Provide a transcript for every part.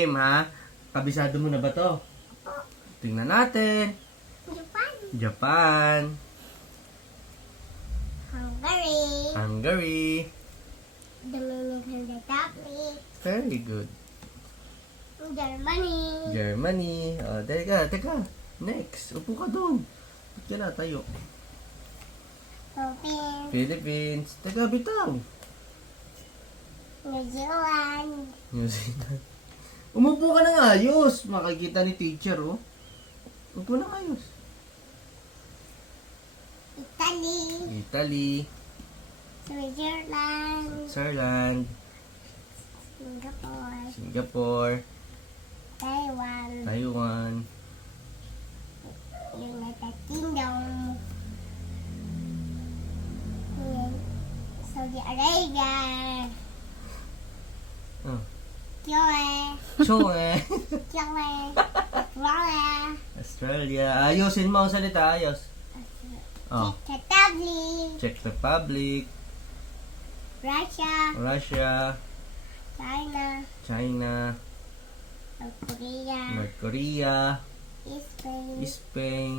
Game ha? Kabisado mo na ba to? Tingnan natin. Japan. Japan. Hungary. Hungary. Dominican Republic. Very good. Germany. Germany. Oh, teka. Next. Upo ka doon. Ba't ka na tayo? Philippines. Philippines. Teka, bitaw. New Zealand. New Zealand. Umupo ka na nga ayos. Makikita ni teacher, oh. Upo na ayos. Italy. Italy. Switzerland. Switzerland. Singapore. Singapore. Taiwan. Taiwan. United Kingdom. Saudi Arabia. Oh. Chile. Chile. Chile. Australia. Australia. Ayusin mo ang salita. Ayos. Oh. Czech Republic. Czech Republic. Russia. Russia. China. China. North Korea. North Korea. Spain. Spain.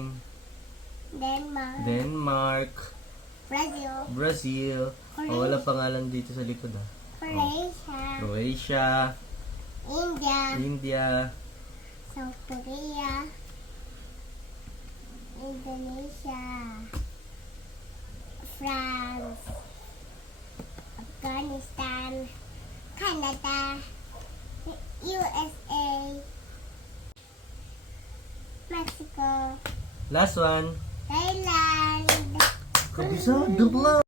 Denmark. Denmark. Brazil. Brazil. Oh, wala pangalan dito sa likod ah. Croatia. Croatia. India. India. South Korea. Indonesia. France. Afghanistan. Canada. USA. Mexico. Last one. Thailand. Kabisado lang.